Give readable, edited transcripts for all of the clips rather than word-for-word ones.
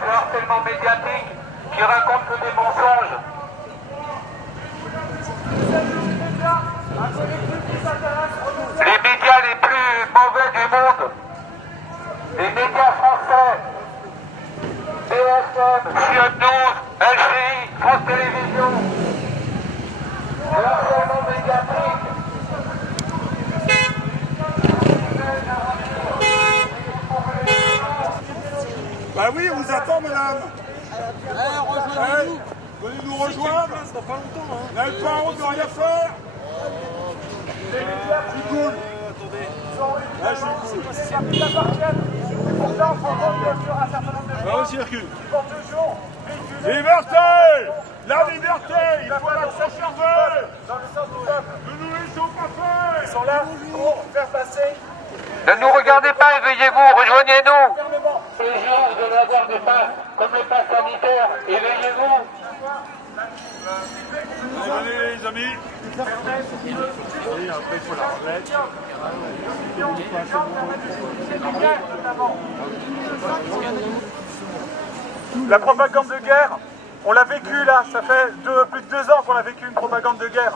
ce harcèlement médiatique qui raconte que des mensonges. Les médias les plus mauvais du monde, les médias français, BFM, Chiotte 12, LCI, France Télévisions, le harcèlement médiatique. Bah oui, on vous attend, madame. Rejoignez-nous. Venez nous rejoindre. Ça pas longtemps. Vous n'avez pas honte de rien faire. C'est cool. Attendez. Là, je suis cool. Va au circuit. Liberté. La liberté. Il faut la conserver. Ne nous laissons pas faire. Ils sont là pour faire passer. Ne nous regardez pas, éveillez-vous, rejoignez-nous. Les gens, vous allez avoir des passes, comme le pass sanitaire, éveillez-vous. Allez, les amis. Et après, il faut la remettre. La propagande de guerre, on l'a vécu là, ça fait plus de 2 ans qu'on a vécu une propagande de guerre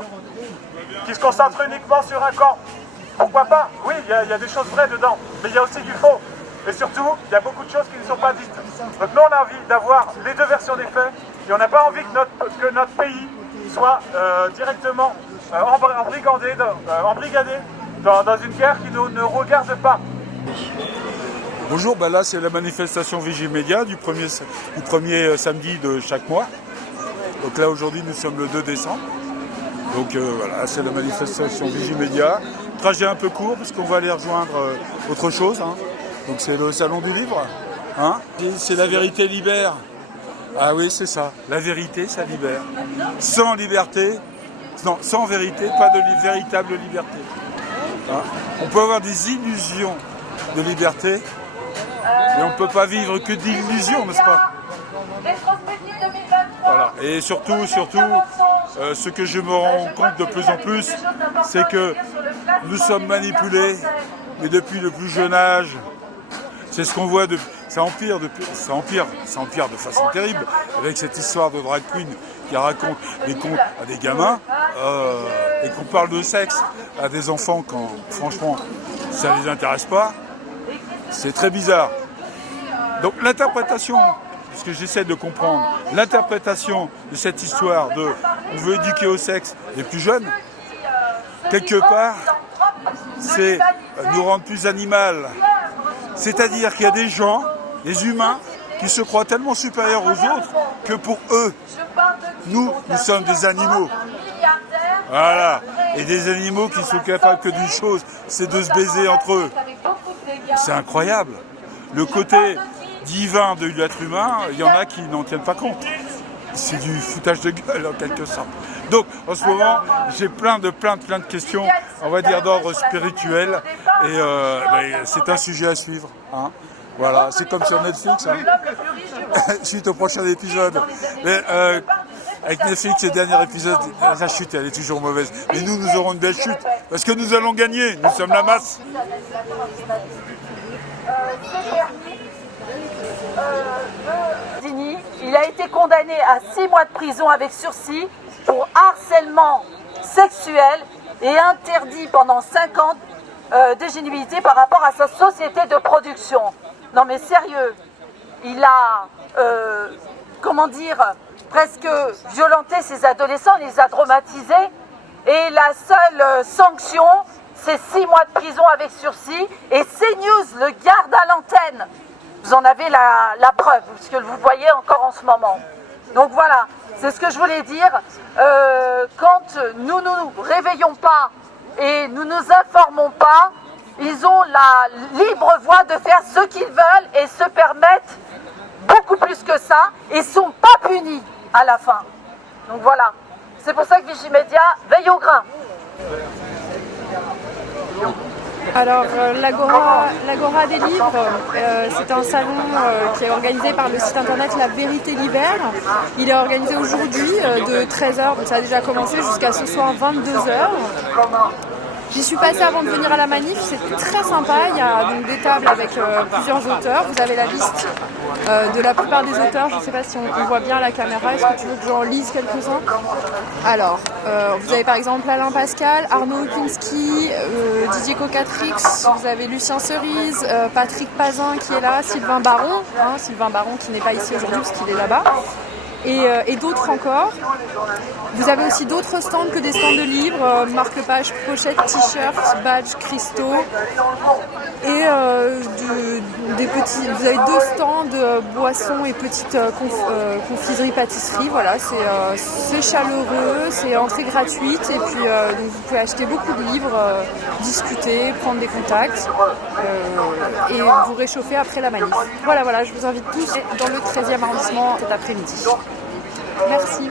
qui se concentre uniquement sur un camp. Pourquoi pas? Oui, il y a des choses vraies dedans, mais il y a aussi du faux. Et surtout, il y a beaucoup de choses qui ne sont pas dites. Donc nous, on a envie d'avoir les deux versions des faits, et on n'a pas envie que notre pays soit directement embrigadé dans une guerre qui nous ne regarde pas. Bonjour, là c'est la manifestation Vigimédia du premier samedi de chaque mois. Donc là aujourd'hui nous sommes le 2 décembre. Donc voilà, c'est la manifestation Vigimédia. Trajet un peu court parce qu'on va aller rejoindre autre chose. Hein. Donc c'est le salon du livre. Hein. C'est la vérité libère. Ah oui, c'est ça. La vérité, ça libère. Sans liberté, non, sans vérité, pas de véritable liberté. Hein. On peut avoir des illusions de liberté, mais on ne peut pas vivre que d'illusions, n'est-ce pas? Voilà. Et surtout, ce que je me rends compte de plus en plus, c'est que nous sommes manipulés, mais depuis le plus jeune âge. C'est ce qu'on voit, ça empire de façon terrible, avec cette histoire de drag queen qui raconte des contes à des gamins, et qu'on parle de sexe à des enfants quand, franchement, ça ne les intéresse pas. C'est très bizarre. Donc l'interprétation, ce que j'essaie de comprendre, l'interprétation de cette histoire de on veut éduquer au sexe les plus jeunes, quelque part, c'est nous rendre plus animal. C'est-à-dire qu'il y a des gens, des humains, qui se croient tellement supérieurs aux autres que pour eux, nous sommes des animaux. Voilà. Et des animaux qui sont capables que d'une chose, c'est de se baiser entre eux. C'est incroyable. Le côté divin de l'être humain, il y en a qui n'en tiennent pas compte. C'est du foutage de gueule en quelque sorte. Donc en ce moment, j'ai plein de questions, on va dire d'ordre spirituel, et c'est un sujet à suivre. Hein. Voilà, c'est comme sur Netflix, hein. Suite au prochain épisode. Mais, avec Netflix, le dernier épisode, la chute, elle est toujours mauvaise. Mais nous aurons une belle chute, parce que nous allons gagner, nous sommes la masse. Il a été condamné à 6 mois de prison avec sursis pour harcèlement sexuel et interdit pendant 5 ans d'éligibilité par rapport à sa société de production. Non mais sérieux, il a, presque violenté ses adolescents, il les a traumatisés, et la seule sanction, c'est 6 mois de prison avec sursis, et CNews le garde à l'antenne. Vous en avez la preuve, parce que vous voyez encore en ce moment. Donc voilà, c'est ce que je voulais dire. Quand nous nous réveillons pas et nous nous informons pas, ils ont la libre voie de faire ce qu'ils veulent et se permettent beaucoup plus que ça et sont pas punis à la fin. Donc voilà, c'est pour ça que Vigimédia veille au grain. Alors l'Agora des livres, c'est un salon qui est organisé par le site internet La Vérité Libère. Il est organisé aujourd'hui de 13h, donc ça a déjà commencé, jusqu'à ce soir 22h. J'y suis passée avant de venir à la manif, c'est très sympa, il y a donc des tables avec plusieurs auteurs, vous avez la liste de la plupart des auteurs. Je ne sais pas si on voit bien la caméra. Est-ce que tu veux que j'en lise quelques-uns? Alors, vous avez par exemple Alain Pascal, Arnaud Kinski, Didier Cocatrix, vous avez Lucien Cerise, Patrick Pazin qui est là, Sylvain Baron, Sylvain Baron qui n'est pas ici aujourd'hui parce qu'il est là-bas. Et d'autres encore. Vous avez aussi d'autres stands que des stands de livres, marque-page, pochettes, t-shirts, badges, cristaux. Et des petits, vous avez 2 stands de boissons et petites confiseries, pâtisseries. Voilà, c'est chaleureux, c'est entrée gratuite. Et puis donc vous pouvez acheter beaucoup de livres, discuter, prendre des contacts et vous réchauffer après la manif. Voilà, je vous invite tous dans le 13e arrondissement cet après-midi. Merci.